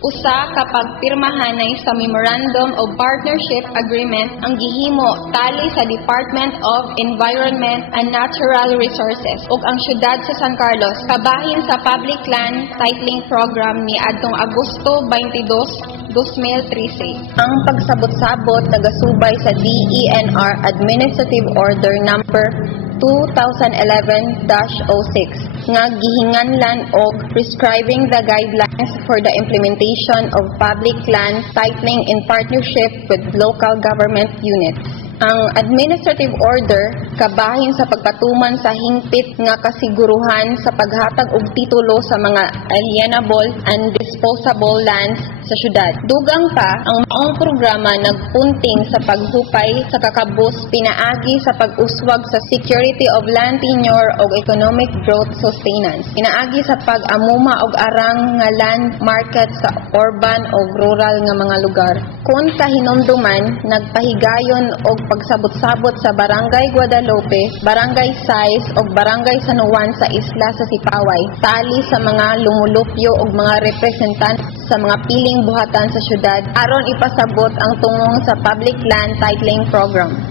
Usa kapag pirmahanay sa Memorandum of Partnership Agreement ang gihimo tali sa Department of Environment and Natural Resources ug ang syudad sa San Carlos kabahin sa Public Land Titling Program ni adtong Agosto 22, 2013. Ang pagsabot-sabot nagasubay sa DENR Administrative Order Number 2011-06 nga gihinganlan og prescribing the guidelines for the implementation of public land titling in partnership with local government units. Ang administrative order kabahin sa pagpatuman sa hingpit nga kasiguruhan sa paghatag og titulo sa mga alienable and disposable lands sa syudad. Dugang pa, ang maong programa nagpunting sa paghupay sa kakabus pinaagi sa pag-uswag sa security of land tenure ug economic growth sustenance. Pinaagi sa pag-amuma og arang nga land market sa urban ug rural nga mga lugar. Kung kahinumduman, nagpahigayon og pagsabot-sabot sa Barangay Guadalupe, Barangay Sais ug Barangay San Juan sa isla sa Sipaway, tali sa mga lumulupyo ug mga representant sa mga piling buhatan sa syudad aron ipasabot ang tungong sa Public Land Titling Program.